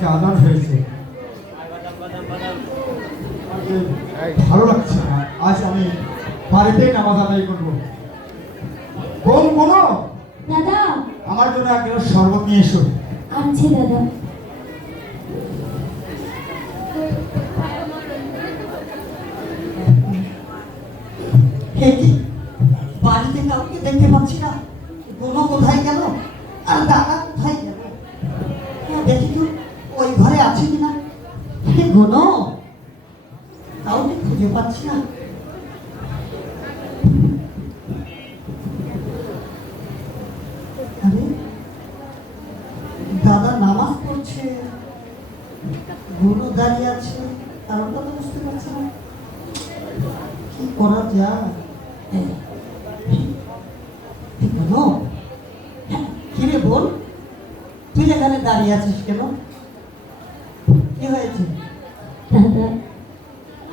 থেকে আজান হয়েছে, ভালো লাগছে না। আজ আমি বাড়িতেই নামাজ আদায় করবো। বোন কোনো দাদা, আমার জন্য এক গ্লাস শরবত নিয়ে এসো। আনছি দাদা। বাড়িতে কাউকে দেখতে পাচ্ছি না। কোনো কোথায় গেল আর দাদা কোথায় গেল? দেখি তো ওই ঘরে আছে কিনা। কোনো কাউকে খুঁজে পাচ্ছি না। আরে দাদা নামাজ পড়ছে, গুরু দাঁড়িয়ে আছে, কারণটা তো বুঝতে পারছি না। কি করা যায়? কিরে বল, তুই এখানে দাঁড়িয়ে আছিস কেন? কি হয়েছে? দাদা,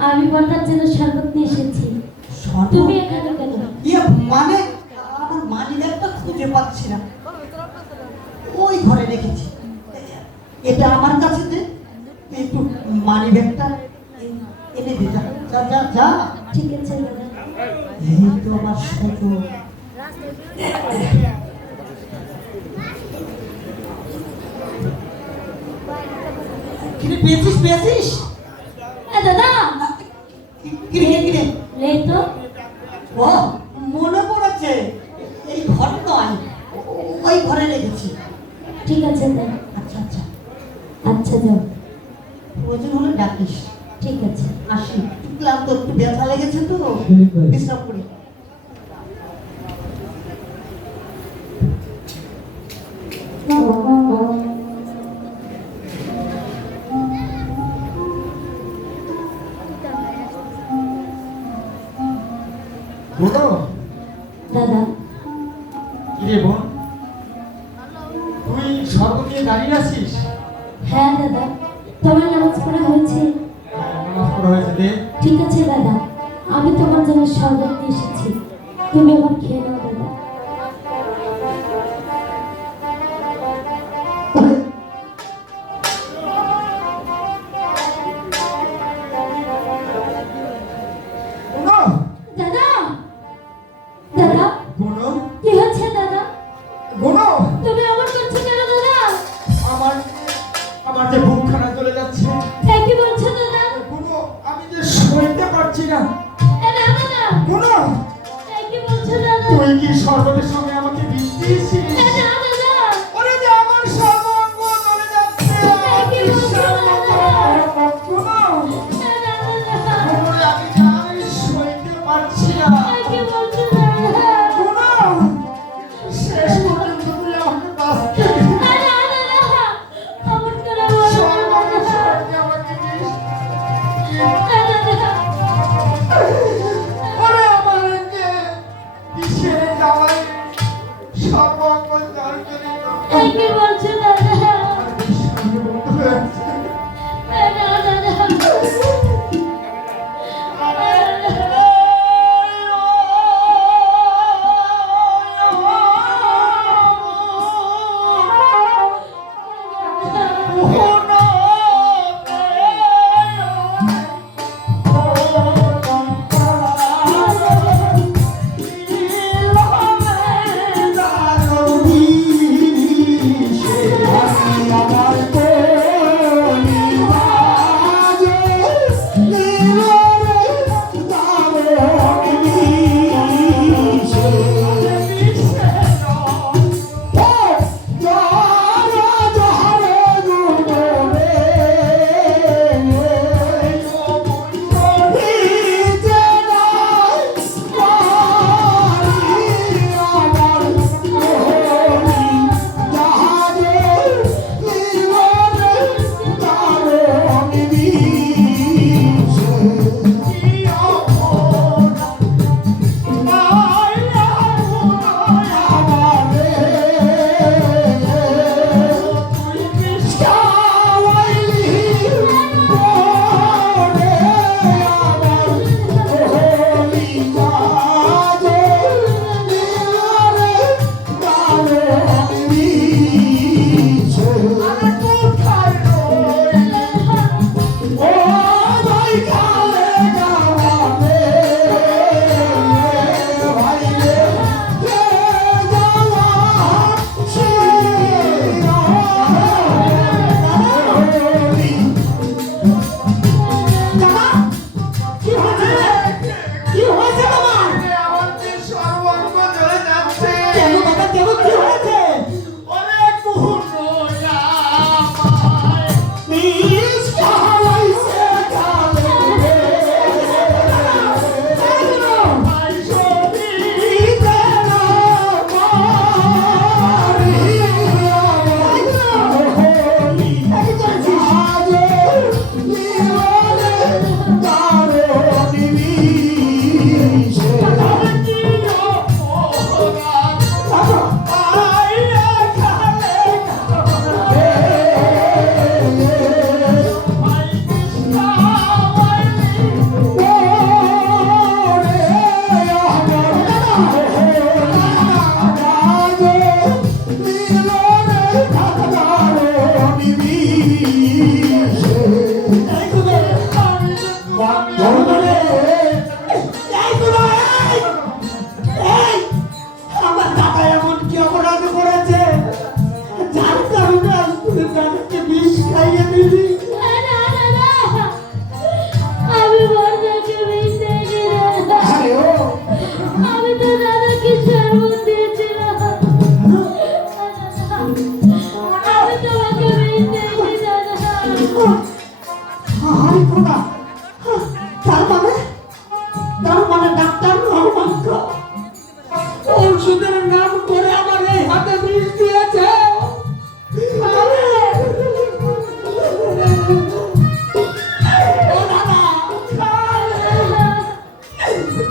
আমি বর্তার জন্য শরবত নিয়ে এসেছি। তুমি এখানে কেন? মানে আমার মানি ব্যাগটা খুঁজে পাচ্ছি না, ওই ঘরে রেখেছি। এটা আমার কাছে দে, একটু মানি ব্যাগটা এনে দে। যা যা যা যা। ঠিক আছে দাদা। এই তো আমার সুযোগ। কিরে পেয়েছিস পেয়েছিস? দাদা, কিরে কিরে এই তো। ও মনে পড়েছে, এই ঘর নয়, ওই ঘরে রেখেছি। ঠিক আছে দাদা। আচ্ছা আচ্ছা, আচ্ছা যাও। প্রয়োজন হলে ডাকিস। ঠিক আছে। আসি, ক্লান্ত, একটু ব্যথা লেগেছে তো, বিশ্রাম করি। দাদা, কিরে বোন, তুই শরবত নিয়ে দাঁড়িয়ে আছিস? হ্যাঁ দাদা, তোমার নামাজ পড়া হয়েছে? নামাজ পড়া হয়েছে দে। ঠিক আছে দাদা, আমি তোমার জন্য শরবত নিয়ে এসেছি, তুমি আবার খেয়ে নাও দাদা। দাদা, দাদা, বোনো, কি হচ্ছে দাদা? বোনো, তুমি এমন করছো কেন দাদা? আমার আমার যে বুকখানা চলে যাচ্ছে। এই কি বলছো দাদা? বোনো, আমি যে সইতে পারছি না। না দাদা, বোনো, এই কি বলছো দাদা? তুই কি শরবতের সঙ্গে আমাকে বিষ দিয়েছিস? না দাদা, ওরে যে আমার সর্বঙ্গ চলে যাচ্ছে। এই কি বলছো দাদা? বোনো, না দাদা, বোনো, আমি সইতে পারছি না। এই কি বলছো দাদা? বোনো, শেষ পর্যন্ত তুই আমাকে বাঁচতে দে। না দাদা, অমন করে বলো সর্বঙ্গের না সঙ্গে আমাকে বিষ দাদা। ওরে আমার যে বিষের জ্বালায় সর্বঙ্গ জর্জরিত। এই কি বলছো দাদা? আমার বিশ্বাস বন্ধ হয়ে আছে। না দাদা, আরে খোদা, তার মানে ডাক্তার রহমান খাঁ ঔষধের নাম করে আমার এই হাতে বিষ দিয়েছে। ও দাদা,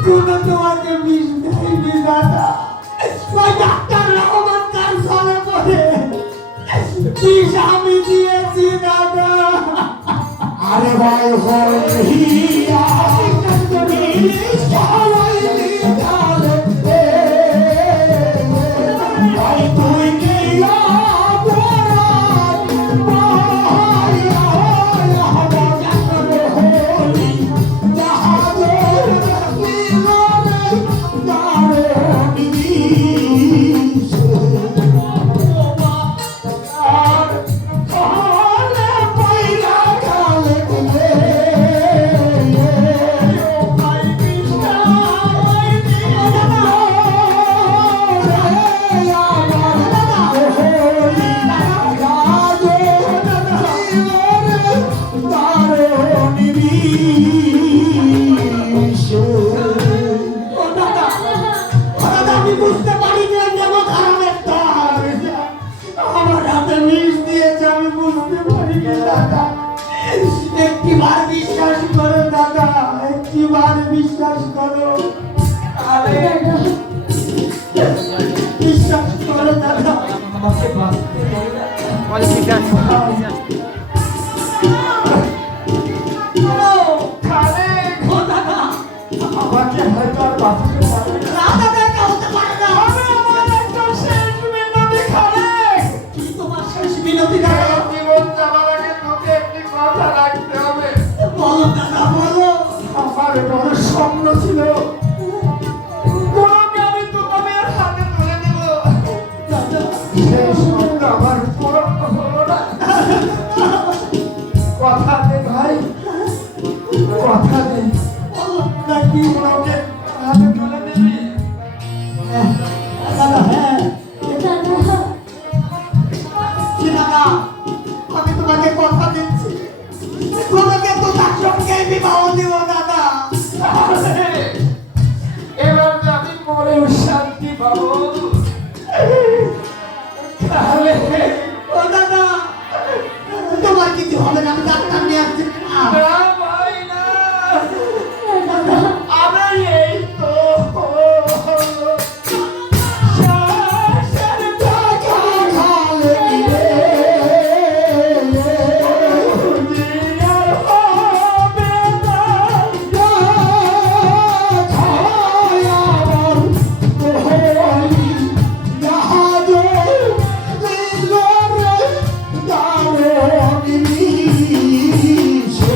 কোনো তোমাকে বিষ দেয়নি দাদা, ওই ডাক্তার রহমান খাঁর ছলে পড়ে বিষ আমি দিয়েছি দাদা। আরে ভাই হইয়া তুই গিয়া আমি বুঝতে পারিনি কেমন খারাপ একটা আমার হাতে বিষ দিয়েছে, আমি বুঝতে পারিনি দাদা। একটিবার বিশ্বাস করো দাদা, একটিবার বিশ্বাস করো। আরে বিশ্বাস করো দাদা। ও দাদা, আমাকে হয়তো আর বাঁচাতে পারবে না। না দাদা, এটা হতে পারে না। আমার একটা শেষ মিনতি খালেক। কি তোমার শেষ বিনতি দাদা? জীবন যাবার আগে তোকে একটি কথা রাখতে হবে। বলো দাদা, বলো। আমার বড় স্বপ্ন ছিল তোমাকে আমি তোমার হাতে তুলে দিব। দাদা, সেই স্বপ্ন আমার পূরণ হলো না। কথা দে ভাই, কথা দে। বলো নাকি? তোমাকে হাতে তুলে দিবি। দাদা, হ্যাঁ দাদা কি দাদা, আমি তোমাকে কথা দিচ্ছি, তোমাকে তো তার সঙ্গে বিবাহ দিব দাদা। আরে, এবার যে আমি মরেও শান্তি পাবো। তাহলে ও দাদা, তোমার কিছু হবে না, আমি ডাক্তার নিয়ে আসছি। না ভাই না, দাদা আমি এই তো শ্বাসের টাকা খালে রে, দুনিয়ার হবে না খায় আমার কোহলি জাহাজে দিলরে দারুণ নিশে।